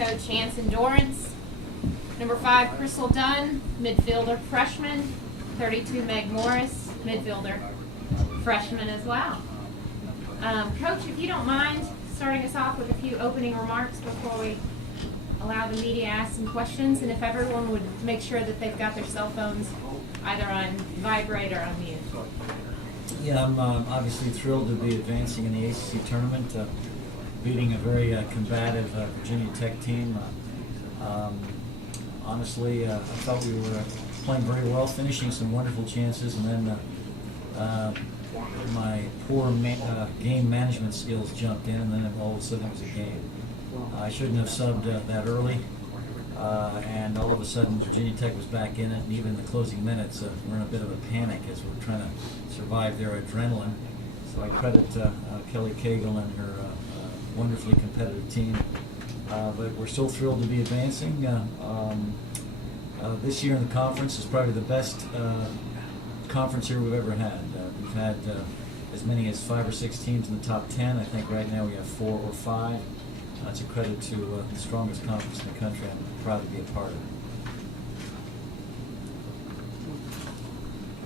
coach Hanson Dorrance. Number 5, Crystal Dunn, midfielder, freshman. 32, Meg Morris, midfielder, freshman as well. Coach, if you don't mind starting us off with a few opening remarks before we allow the media to ask some questions, and if everyone would make sure that they've got their cell phones either on vibrate or on mute. Yeah, I'm obviously thrilled to be advancing in the ACC tournament, beating a very combative Virginia Tech team. Honestly, I thought we were playing very well, finishing some wonderful chances, and then my poor game management skills jumped in, and then all of a sudden it was a game. I shouldn't have subbed that early, and all of a sudden Virginia Tech was back in it, and even in the closing minutes we're in a bit of a panic as we're trying to survive their adrenaline. So I credit Kelly Cagle and her wonderfully competitive team. But we're still thrilled to be advancing. This year in the conference is probably the best conference year we've ever had. We've had as many as 5 or 6 teams in the top 10. I think right now we have 4 or 5. It's a credit to the strongest conference in the country. I'm proud to be a part of it.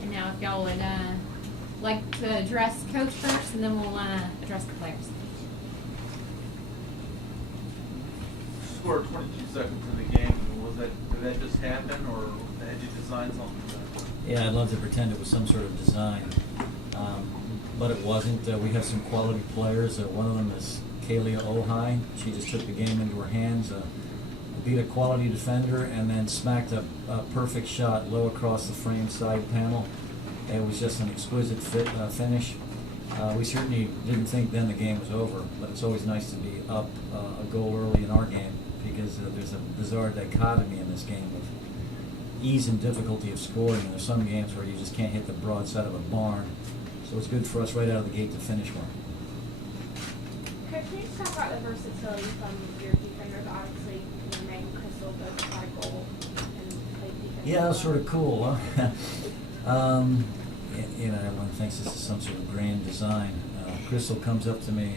And now if y'all would like to address Coach first, and then we'll address the players. Scored 22 seconds in the game. Did that just happen, or had you designed something? Yeah, I'd love to pretend it was some sort of design, but it wasn't. We have some quality players. One of them is Kalia Ohai. She just took the game into her hands, beat a quality defender, and then smacked a perfect shot low across the frame side panel. It was just an exquisite finish. We certainly didn't think then the game was over, but it's always nice to be up a goal early in our game, because there's a bizarre dichotomy in this game of ease and difficulty of scoring. And there's some games where you just can't hit the broadside of a barn. So it's good for us right out of the gate to finish one. Coach, can you just talk about the versatility from your defenders? Obviously, Meg and Crystal both try goal and play defense. Yeah, that's sort of cool, huh? Everyone thinks this is some sort of grand design. Crystal comes up to me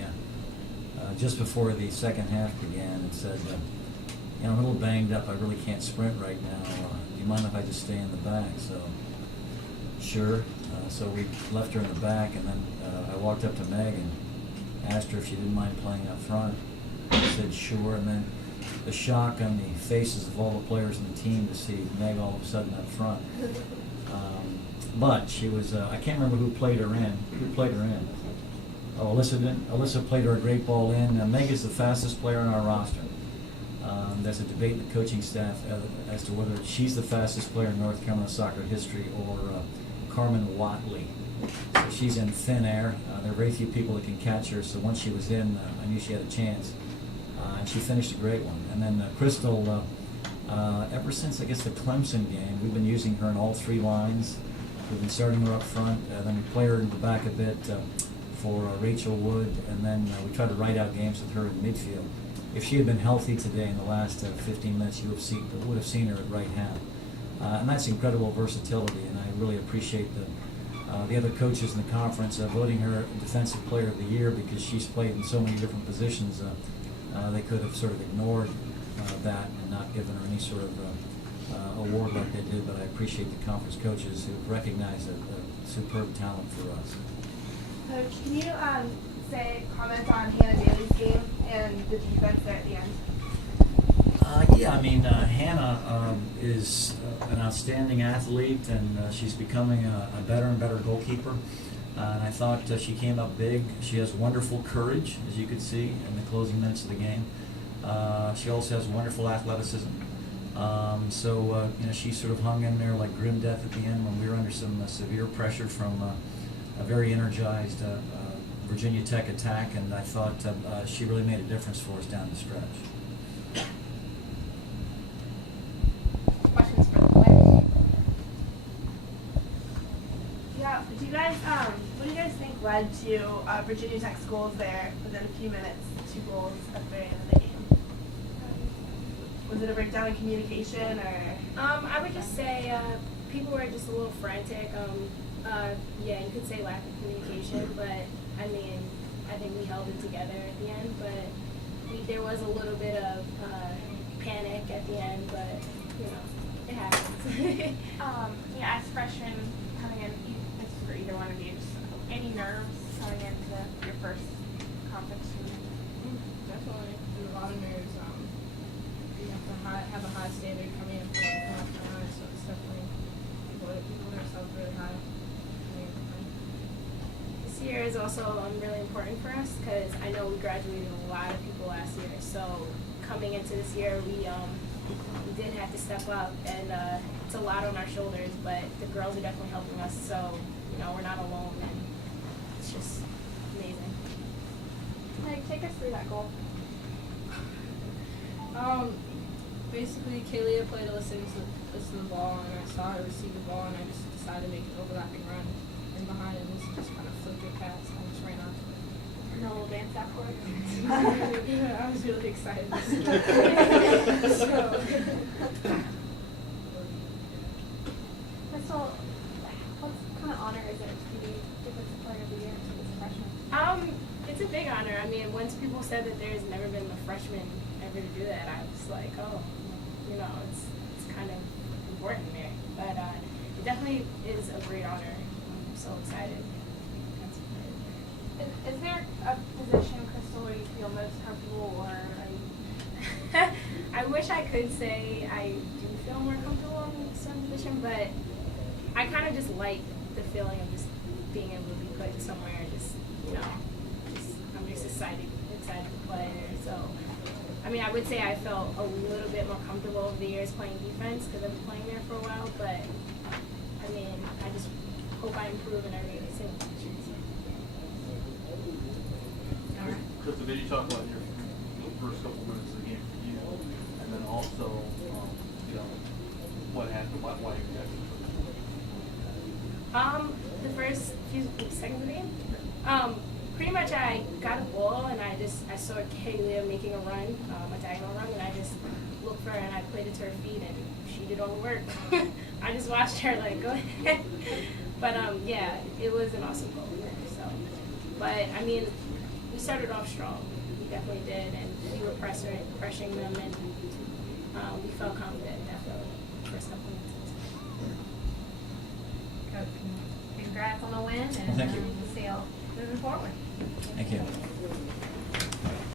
just before the second half began and said, I'm a little banged up. I really can't sprint right now. Do you mind if I just stay in the back? So, sure. So we left her in the back, and then I walked up to Meg and asked her if she didn't mind playing up front. She said sure, and then the shock on the faces of all the players in the team to see Meg all of a sudden up front. But she was, I can't remember who played her in. Who played her in? Oh, Alyssa didn't. Alyssa played her a great ball in. Meg is the fastest player on our roster. There's a debate in the coaching staff as to whether she's the fastest player in North Carolina soccer history or Carmen Watley. So she's in thin air. There are very few people that can catch her, so once she was in, I knew she had a chance. And she finished a great one. And then Crystal, ever since, I guess, the Clemson game, we've been using her in all 3 lines. We've been starting her up front, then we play her in the back a bit for Rachel Wood, and then we try to write out games with her in midfield. If she had been healthy today in the last 15 minutes, you would have seen her at right half. And that's incredible versatility, and I really appreciate the other coaches in the conference voting her Defensive Player of the Year, because she's played in so many different positions. They could have sort of ignored that and not given her any sort of award like they did, but I appreciate the conference coaches who recognize a superb talent for us. Coach, can you comment on Hannah Daly's game and the defense there at the end? Hannah is an outstanding athlete, and she's becoming a better and better goalkeeper. And I thought she came up big. She has wonderful courage, as you could see in the closing minutes of the game. She also has wonderful athleticism. She sort of hung in there like grim death at the end when we were under some severe pressure from a very energized Virginia Tech attack, and I thought she really made a difference for us down the stretch. Questions for the players? Yeah, what do you guys think led to Virginia Tech's goals there within a few minutes, 2 goals at the very end of the game? Was it a breakdown in communication, or? I would just say people were just a little frantic. You could say lack of communication, but I think we held it together at the end. But there was a little bit of Yeah, as freshmen coming in, this is for either one of you, just any nerves coming into your first conference tournament? Definitely. There's a lot of nerves. You have to have a high standard coming in from North Carolina, so it's definitely people put ourselves really high. This year is also really important for us because I know we graduated a lot of people last year. So coming into this year, we did have to step up, and it's a lot on our shoulders. But the girls are definitely helping us, so we're not alone, and it's just amazing. Like, take us through that goal. Basically, Kalia played Alyssa to the ball, and I saw her receive the ball, and I just decided to make an overlapping run in behind, and Alyssa just kind of flipped her pass, and I just ran onto it. And a little dance afterwards. Yeah, I was really excited to see it. So. Crystal, what kind of honor is it to be Defensive Player of the Year to this freshman? It's a big honor. I mean, once people said that there's never been a freshman ever to do that, I was like, oh, it's kind of important there. But it definitely is a great honor. I'm so excited. Is there a position, Crystal, where you feel most comfortable, or are you? I wish I could say I do feel more comfortable in some position, but I kind of just like the feeling of just being able to be put somewhere and just, I'm just excited to play there. So, I mean, I would say I felt a little bit more comfortable over the years playing defense because I've been playing there for a while, but I mean, I just hope I improve in every single position. Because did you talk about your first couple minutes of the game for you, and then also, what happened, why you got The first few seconds of the game, pretty much I got a ball and I saw Kayla making a run, a diagonal run, and I just looked for her and I played it to her feet and she did all the work. I just watched her go ahead. But yeah, it was an awesome goal. So, but I mean, we started off strong. We definitely did, and we were pressuring them, and we felt confident definitely first couple minutes. Coach, congrats on the win, and Thank you. we'll see you moving forward. Thank you.